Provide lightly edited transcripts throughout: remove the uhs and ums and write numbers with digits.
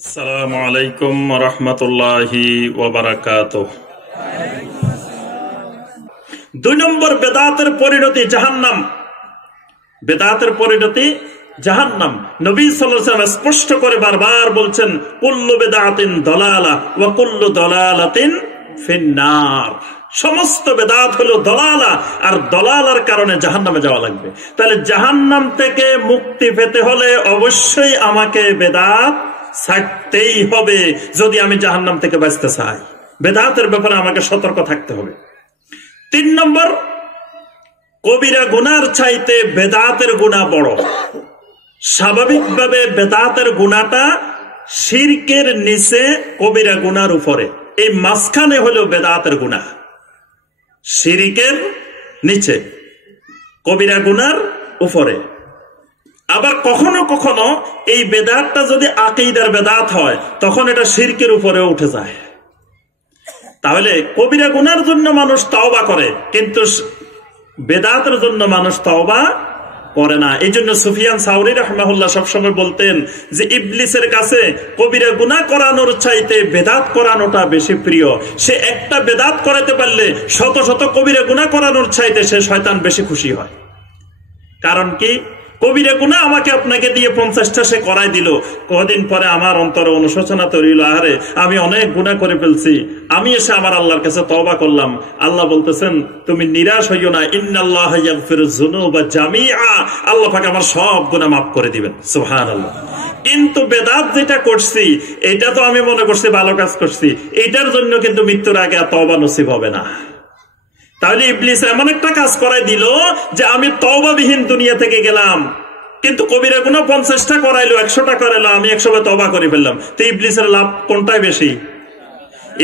আসসালামু আলাইকুম ওয়া রাহমাতুল্লাহি ওয়া বারাকাতুহু। 2 নম্বর বেদাতের পরিণতি জাহান্নাম। বেদাতের পরিণতি জাহান্নাম। নবী সাল্লাল্লাহু আলাইহি ওয়াসাল্লাম স্পষ্ট করে বারবার বলছেন, কুল্লু বিদআতিন দালালা ওয়া কুল্লু দালালাতিন ফিন্নার। সমস্ত বেদাত হলো দলালা, আর দলালার কারণে জাহান্নামে যাওয়া লাগবে। তাহলে জাহান্নাম থেকে মুক্তি পেতে হলে অবশ্যই আমাকে বেদাত ছাড়তেই হবে, যদি আমি জাহান্নাম থেকে বাঁচতে চাই। বেদাতের ব্যাপারে আমাকে সতর্ক থাকতে হবে। 3 নম্বর, কবিরা গুনার চাইতে বেদাতের গুনাহ বড়। স্বাভাবিকভাবে বেদাতের গুনাহটা শিরকের নিচে, কবিরা গুনার উপরে। এই মাঝখানে হলো বেদাতের গুনাহ, শিরকের নিচে, কবিরা গুনার উপরে। আবার কখনো কখনো এই বেদাতটা যদি আকীদার বেদাত হয়, তখন এটা শিরকের উপরে উঠে যায়। তাহলে কবিরা গুনার জন্য মানুষ তওবা করে, কিন্তু বেদাতের জন্য মানুষ তওবা করে না। এই জন্য সুফিয়ান সাউরি রাহমাহুল্লাহ সবসময় বলতেন যে ইবলিসের কাছে কবিরা গুনাহ করানোর চাইতে বেদাত করানোটা বেশি প্রিয়। সে একটা বেদাত করাতে পারলে শত শত কবিরা গুনাহ করানোর চাইতে সে শয়তান বেশি খুশি হয়। কারণ কি? কবিরা গুনাহ আমাকে আপনাকে দিয়ে 50টা সে করাই দিল, কদিন পরে আমার অন্তরে অনুশোচনা তৈরি হলো, আরে আমি অনেক গুনাহ করে ফেলছি, আমি এসে আমার আল্লাহর কাছে তওবা করলাম। আল্লাহ বলতেছেন, তুমি নিরাশ হইও না, ইন্নাল্লাহা ইয়াগফিরুয যুনুবা জামিআ, আল্লাহ পাক আমার সব গুনাহ মাফ করে দিবেন। সুবহানাল্লাহ। কিন্তু বেদাত যেটা করছি, এটা তো আমি মনে করছি ভালো কাজ করছি, এটার জন্য কিন্তু মৃত্যুর আগে আর তওবা নসিব হবে না। তাহলে ইবলিস এমন একটা কাজ করাই দিল যে আমি তওবাবিহীন দুনিয়া থেকে গেলাম, কিন্তু কবিরা গুনাহ 50টা করাইলো, 100টা করাইলো, আমি 100 বার তওবা করে ফেললাম। তো ইবলিসের লাভ কোনটাই বেশি?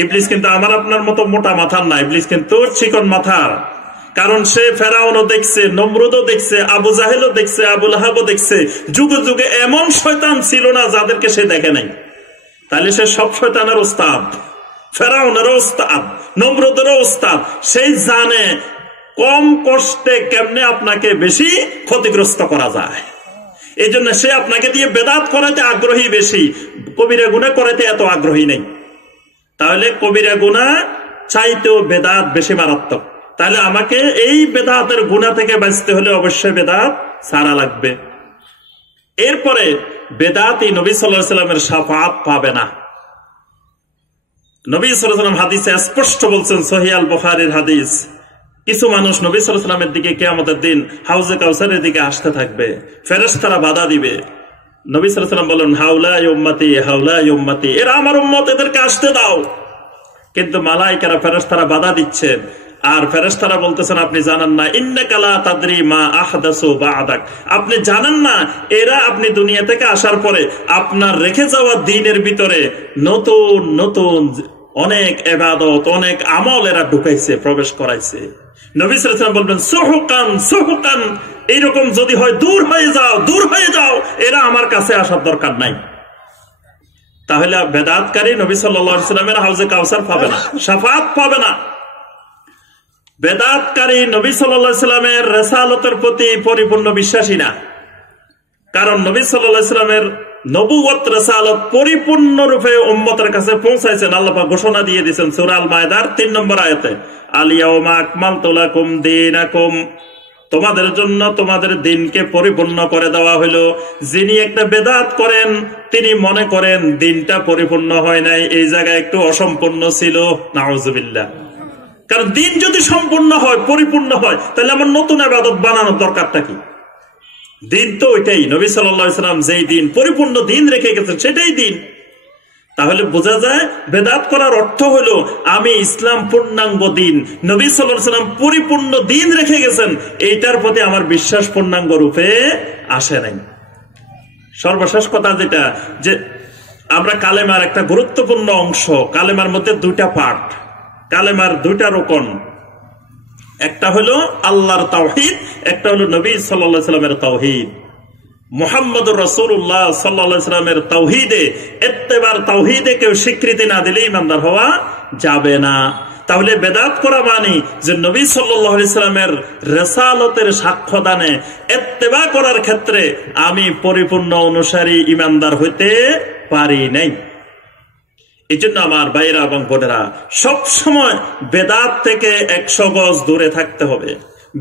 ইবলিস কিন্তু আমার আপনার মতো মোটা মাথার না, ইবলিস কিন্তু চিকন মাথার। কারণ সে ফেরাউনও দেখছে, নমরুদও দেখছে, আবু জাহেলও দেখছে, আবু লাহাবও দেখছে। যুগে যুগে এমন শয়তান ছিল না যাদেরকে সে দেখে নাই। তাহলে সে সব শয়তানের ওস্তাদ, ফেরাউনেরও ওস্তাদ, নমরুদেরও ওস্তাদ। সেই জানে কম কষ্টে কেমনে আপনাকে বেশি ক্ষতিগ্রস্ত করা যায়। এই জন্য সে আপনাকে দিয়ে বেদাত করাতে আগ্রহী বেশি, কবিরা গুনাহ করাতে এত আগ্রহী নেই। তাহলে কবিরা গুনাহ চাইতেও বেদাত বেশি মারাত্মক। তাহলে আমাকে এই বেদাতের গুনাহ থেকে বাঁচতে হলে অবশ্যই বেদাত ছাড়া লাগবে। এরপরে বেদাতই নবী সাল্লাল্লাহু আলাইহি ওয়াসাল্লামের শাফাআত পাবে না। নবী সাল্লাল্লাহু আলাইহি ওয়াসাল্লাম হাদিসে স্পষ্ট বলছেন, সহিহ আল বুখারীর হাদিস, কিছু মানুষ নবী সাল্লাল্লাহু আলাইহি ওয়াসাল্লামের দিকে কিয়ামতের দিন হাউজে কাউসারের দিকে আসতে থাকবে, ফেরেশতারা বাধা দিবে। নবী সাল্লাল্লাহু আলাইহি ওয়াসাল্লাম বলেন, হাউলা উম্মতি, হাউলা উম্মতি, এরা আমার উম্মত, এদেরকে আসতে দাও। কিন্তু মালায়েকারা, ফেরেশতারা বাধা দিচ্ছেন। আর ফেরেশতারা বলতেছেন, আপনি জানেন না, ইন্নাকা লা তাদরি মা আহদাসু বা'দাক, আপনি জানেন না এরা আপনি দুনিয়া থেকে আসার পরে আপনার রেখে যাওয়া দ্বীনের ভিতরে নতুন নতুন অনেক ইবাদত, অনেক আমল এরা ঢুকাইছে, প্রবেশ করাইছে। নবী সাল্লাল্লাহু আলাইহি ওয়াসাল্লাম বলবেন, সুহুকান সুহুকান, এইরকম যদি হয় দূর হয়ে যাও, দূর হয়ে যাও, এরা আমার কাছে আসার দরকার নাই। তাহলে বেদাতকারী নবী সাল্লাল্লাহু আলাইহি ওয়াসাল্লামের হাউজে কাউসার পাবে না, শাফাআত পাবে না। বেদাতকারী নবী সাল্লাল্লাহু আলাইহি ওয়াসাল্লামের রিসালাতের প্রতি পরিপূর্ণ বিশ্বাসী না। কারণ নবী সাল্লাল্লাহু আলাইহি ওয়াসাল্লামের নবুয়ত রিসালাত পরিপূর্ণরূপে উম্মতের কাছে পৌঁছাইছেন। আল্লাহ পাক ঘোষণা দিয়ে দিয়েছেন সূরা আল মায়েদার 3 নম্বর আয়াতে, আল ইয়াউমা আকমালতু লাকুম দীনাকুম, তোমাদের জন্য তোমাদের দিনকে পরিপূর্ণ করে দেওয়া হলো। যিনি একটা বেদাত করেন, তিনি মনে করেন দিনটা পরিপূর্ণ হয় নাই, এই জায়গায় একটু অসম্পূর্ণ ছিল। নাউজুবিল্লাহ। কারণ দিন যদি সম্পূর্ণ হয়, পরিপূর্ণ হয়, তাহলে আমার নতুন ইবাদত বানানোর দরকারটা কি? দিন তো ওইটাই, নবী সাল্লাল্লাহু আলাইহি ওয়াসাল্লাম যেই দিন, পরিপূর্ণ দিন রেখে গেছেন, সেটাই দিন। তাহলে বোঝা যায় বেদাত করার অর্থ হলো আমি ইসলাম পূর্ণাঙ্গ দিন, নবী সাল্লাল্লাহু আলাইহি ওয়াসাল্লাম পরিপূর্ণ দিন রেখে গেছেন, এইটার প্রতি আমার বিশ্বাস পূর্ণাঙ্গ রূপে আসে নাই। সর্বশেষ কথা যেটা, যে আমরা কালেমার একটা গুরুত্বপূর্ণ অংশ, কালেমার মধ্যে 2টা পার্ট, কালেমার 2টা রকম, একটা হলো আল্লাহর তাওহীদ, একটা হলো নবী সাল্লাল্লাহু আলাইহি ওয়াসাল্লামের তাওহীদ। মুহাম্মদুর রাসূলুল্লাহ সাল্লাল্লাহু আলাইহি ওয়াসাল্লামের তাওহীদে, ইত্তেবার তাওহীদে কেউ স্বীকৃতি না দিলে ঈমানদার হওয়া যাবে না। তাহলে বেদাত করা মানে যে নবী সাল্লাল্লাহু আলাইহি সাল্লামের রিসালাতের সাক্ষ্য দানে ইত্তেবা করার ক্ষেত্রে আমি পরিপূর্ণ অনুসারী ইমানদার হইতে পারি নাই। এই জন্য আমার ভাইরা এবং বোনেরা, সব সময় বেদাত থেকে 100 গজ দূরে থাকতে হবে।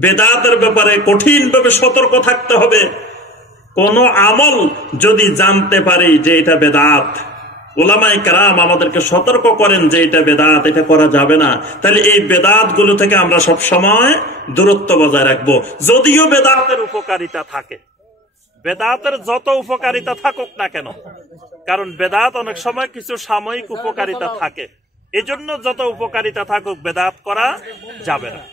বেদাতের ব্যাপারে কঠিনভাবে সতর্ক থাকতে হবে। কোন আমল যদি জানতে পারি যে এটা বেদাত, উলামায়ে কেরাম আমাদেরকে সতর্ক করেন যে এটা বেদাত, এটা করা যাবে না, তাহলে এই বেদাত গুলো থেকে আমরা সব সময় দূরত্ব বজায় রাখবো। যদিও বেদাতের উপকারিতা থাকে, বেদাতের যত উপকারিতা থাকুক না কেন, কারণ বেদাত অনেক সময় কিছু সাময়িক উপকারিতা থাকে, এজন্য যত উপকারিতা থাকুক বেদাত করা যাবে না।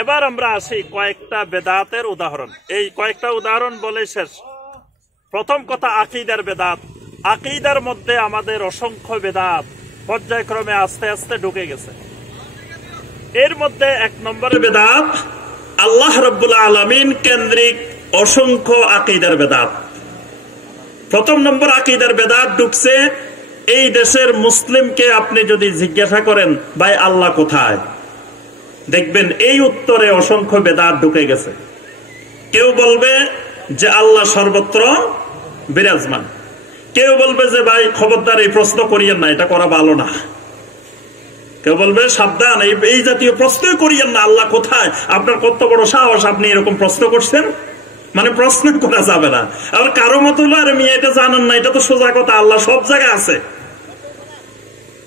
এবার আমরা আসি কয়েকটা বেদাতের উদাহরণ। এই কয়েকটা উদাহরণ বলে শেষ। প্রথম কথা, আকীদার বেদাত। আকীদার মধ্যে আমাদের অসংখ্য বেদাত পর্যায়ক্রমে আস্তে আস্তে ঢুকে গেছে। এর মধ্যে 1 নম্বরের বেদাত আল্লাহ রাব্বুল আলামিন কেন্দ্রিক অসংখ্য আকীদার বেদাত। প্রথম নম্বর আকীদার বেদাত ঢুকছে, এই দেশের মুসলিমকে আপনি যদি জিজ্ঞাসা করেন ভাই আল্লাহ কোথায়, দেখবেন এই উত্তরে অসংখ্য বেদাত ঢুকে গেছে। কেউ বলবে যে আল্লাহ সর্বত্র বিরাজমান, কেউ বলবে যে ভাই খবরদার এই প্রশ্ন করিয়েন না, এটা করা ভালো না। কেউ বলবে সাবধান, এই জাতীয় প্রশ্নই করিয়েন না, আল্লাহ কোথায়, আপনার কত বড় সাহস, আপনি এরকম প্রশ্ন করছেন, মানে প্রশ্ন করা যাবে না। আর কারো মতো হলো আরে মিয়া এটা জানেন না, এটা তো সোজা কথা, আল্লাহ সব জায়গায় আছে।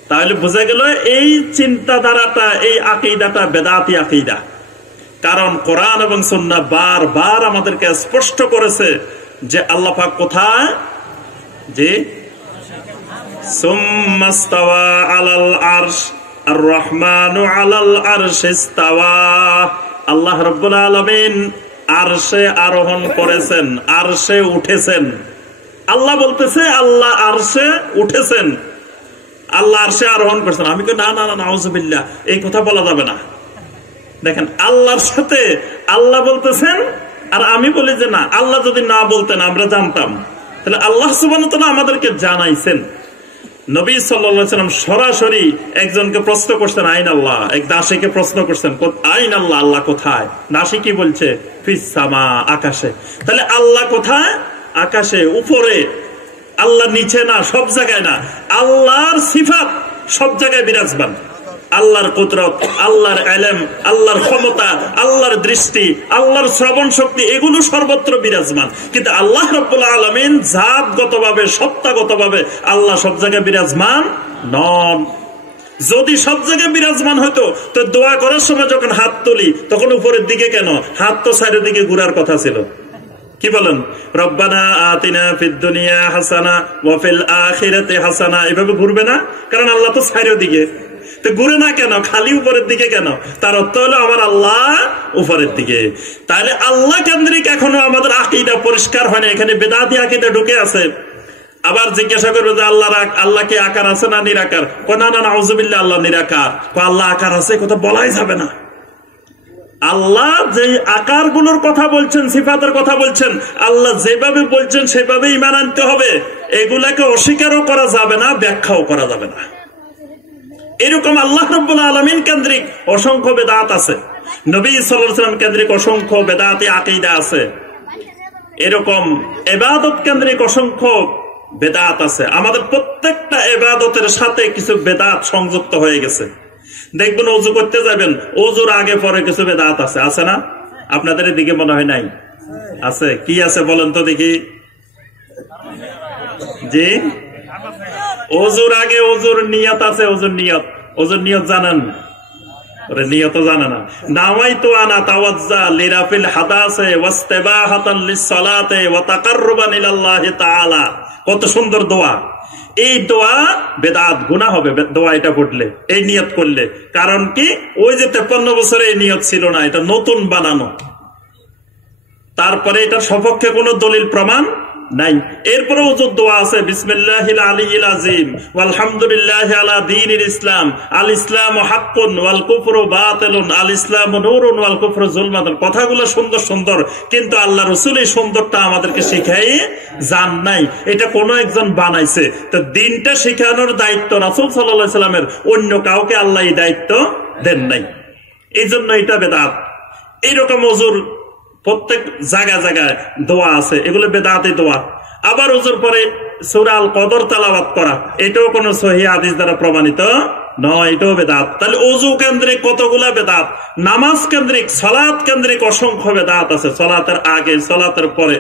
তাহলে বোঝা গেল এই চিন্তাধারাটা, এই আকীদাটা বেদাতি আকীদা। কারণ কোরআন এবং সুন্নাহ বারবার আমাদেরকে স্পষ্ট করেছে যে আল্লাহ পাক কোথায়, যে সুম্মাস্তাওয়া আলাল আরশ আর রহমানু আলাল আরশি ইস্তাওয়া। আল্লাহ রাব্বুল আলামিন আরশে আরোহণ করেছেন, আরশে উঠেছেন। আল্লাহ বলতেছে আল্লাহ আরশে উঠেছেন, আল্লাহ আরশে আরোহণ করেছেন। আমি কই না না না, নাউযুবিল্লাহ, এই কথা বলা যাবে না। দেখেন আল্লাহর সাথে আল্লাহ বলতেছেন, আর আমি বলি যে না, আল্লাহ যদি না বলতেন আমরা জানতাম। তাহলে আল্লাহ সুবহানাহু ওয়া তাআলা আমাদেরকে জানাইছেন। নবী সাল্লাল্লাহু আলাইহি ওয়াসাল্লাম সরাসরি একজনকে প্রশ্ন করছেন আইন আল্লাহ, এক দাসীকে প্রশ্ন করছেন আইন আল্লাহ, আল্লাহ কোথায়। দাসী কি বলছে, ফিস সামা, আকাশে। তাহলে আল্লাহ কোথায়, আকাশে, উপরে। আল্লাহ নিচে না, সব জায়গায় না। আল্লাহর সিফাত সব জায়গায় বিরাজমান। আল্লাহর কুদরত, আল্লাহর ইলম, আল্লাহর ক্ষমতা, আল্লাহর দৃষ্টি, আল্লাহর শ্রবণ শক্তি, এগুলো সর্বত্র বিরাজমান। কিন্তু আল্লাহ রাব্বুল আলামিন জাতগতভাবে, সত্তাগতভাবে আল্লাহ সব জায়গায় বিরাজমান নন। যদি সব জায়গায় বিরাজমান হতো তো দোয়া করার সময় যখন হাত তুলি তখন উপরের দিকে কেন, হাত তো সাইডের দিকে ঘুরার কথা ছিল। কি বলেন, রব্বানা আতিনা ফিদ দুনিয়া হাসানা ওয়া ফিল আখিরাতি হাসানা, এভাবে ঘুরবে না? কারণ আল্লাহ তো সাইডের দিকে, তো ঘুরে না কেন, খালি উপরের দিকে কেন? তার অর্থ হলো আমার আল্লাহ উপরের দিকে। তাহলে আল্লাহ কেন্দ্রিক এখনো আমাদের আকীদা পরিষ্কার হয় না, এখানে বেদাতি আকীদা ঢুকে আছে। আবার জিজ্ঞাসা করবে যে আল্লাহ কি আকার আছে না নিরাকার? না না, নাউযুবিল্লাহ, আল্লাহ নিরাকার। আল্লাহ আকার আছে, কথা বলাই যাবে না। আল্লাহ যে আকার গুলোর কথা বলছেন, সিফাতের কথা বলছেন, আল্লাহ যেভাবে বলছেন সেভাবে ঈমান আনতে হবে। এগুলাকে অস্বীকারও করা যাবে না, ব্যাখ্যাও করা যাবে না। এরকম আল্লাহ রাব্বুল আলামিন কেন্দ্রিক অসংখ্য বেদাত আছে, নবী সাল্লাল্লাহু আলাইহি ওয়াসাল্লাম কেন্দ্রিক অসংখ্য বেদাতি আকীদা আছে, এরকম ইবাদত কেন্দ্রিক অসংখ্য বেদাত আছে। আমাদের প্রত্যেকটা ইবাদতের সাথে কিছু বেদাত সংযুক্ত হয়ে গেছে। দেখবেন ওযু করতে যাবেন, ওযুর আগে পরে কিছু বেদাত আছে, আছে না? আপনাদের এদিকে মনে হয় নাই? আছে। কি আছে বলেন তো দেখি। জি, ওযুর আগে ওযুর নিয়ত আছে। ওযুর নিয়ত জানেন? ওরে নিয়ত জানে না। নাওয়াইতু আনা তাওয়াজ্জা লিরাফিল হাদাসে ওয়াস্তিবাহাতান লিসসালাতে ওয়া তাকাররুবান ইলাল্লাহি তাআলা। কত সুন্দর দোয়া। এই দোয়া বেদাত, গুনাহ হবে দোয়া এটা পড়লে, এই নিয়ত করলে। কারণ কি, ওই যে 53 বছরে এই নিয়ত ছিল না, এটা নতুন বানানো। তারপরে এটার সপক্ষে কোনো দলিল প্রমাণ নাই। এরপরে ওযুর দোয়া আছে, বিসমিল্লাহিল আলিয়্যিল আযীম ওয়াল হামদুলিল্লাহি আলা দীনিল ইসলাম, আল ইসলামু হাক্কুন ওয়াল কুফরু বাতিলুন, আল ইসলামু নূরুন ওয়াল কুফরু যুলমাতুন। কথাগুলো সুন্দর সুন্দর, কিন্তু আল্লাহ রাসূল এই সুন্দরটা আমাদেরকে শিখাই জান নাই, এটা কোন একজন বানাইছে। তো দিনটা শিখানোর দায়িত্ব রাসূল সাল্লাল্লাহু আলাইহি সাল্লামের, অন্য কাউকে আল্লাহ এই দায়িত্ব দেন নাই। এই জন্য এটা বেদাত। এইরকম ওযুর প্রত্যেক জায়গায় জায়গায় দোয়া আছে, এগুলো বেদাতি দোয়া। আবার ওযুর পরে সূরা আল কদর তেলাওয়াত করা, এটাও কোন সহিহ হাদিস দ্বারা প্রমাণিত নয়, এটাও বেদাত। তাহলে ওযু কেন্দ্রিক কতগুলা বেদাত, নামাজ কেন্দ্রিক, সালাত কেন্দ্রিক অসংখ্য বেদাত আছে, সালাতের আগে, সালাতের পরে।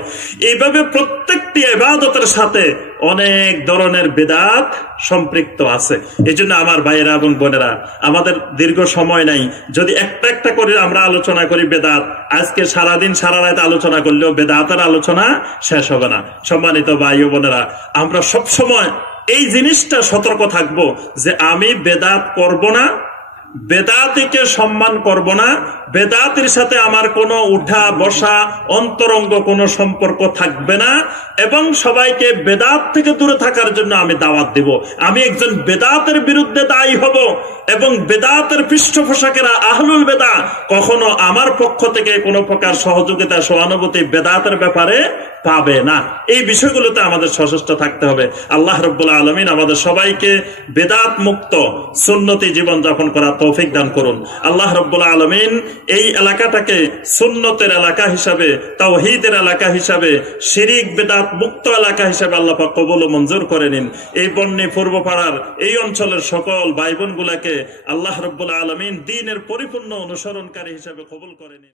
এইভাবে প্রত্যেকটি ইবাদতের সাথে অনেক ধরনের বেদাত সম্পৃক্ত আছে। এই জন্য আমার ভাইয়েরা এবং বোনেরা, আমাদের দীর্ঘ সময় নাই, যদি একটা একটা করে আমরা আলোচনা করি বেদাত, আজকে সারাদিন সারা রাত আলোচনা করলেও বেদাতের আলোচনা শেষ হবে না। সম্মানিত ভাই ও বোনেরা, আমরা সব সময় এই জিনিসটা সতর্ক থাকব যে আমি বেদাত করব না, বেদাতিকে সম্মান করব না, বেদাতির সাথে আমার কোনো উঠা বসা অন্তরঙ্গ কোনো সম্পর্ক থাকবে না, এবং সবাইকে বেদাত থেকে দূরে থাকার জন্য আমি দাওয়াত দিব। আমি একজন বেদাতের বিরুদ্ধে দায়ী হব, এবং বেদাতের পৃষ্ঠপোষকেরা আহলুল বেদা কখনো আমার পক্ষ থেকে কোনো প্রকার সহযোগিতা, সহানুভূতি বেদাতের ব্যাপারে পাবে না। এই বিষয়গুলোতে আমাদের সচেষ্ট থাকতে হবে। আল্লাহ রাব্বুল আলামিন আমাদের সবাইকে বেদাত মুক্ত সুন্নতি জীবন যাপন করার তৌফিক দান করুন। আল্লাহ রাব্বুল আলামিন এই এলাকাটাকে সুন্নতের এলাকা হিসাবে, তাওহীদের এলাকা হিসাবে, শিরিক বেদাত মুক্ত এলাকা হিসাবে আল্লাহ পাক কবুল ও মঞ্জুর করে নিন। এই বন্যী পূর্বপাড়ার এই অঞ্চলের সকল ভাই বোন গুলাকে আল্লাহ রাব্বুল আলামিন দ্বীনের পরিপূর্ণ অনুসরণকারী হিসাবে কবুল করে নিন।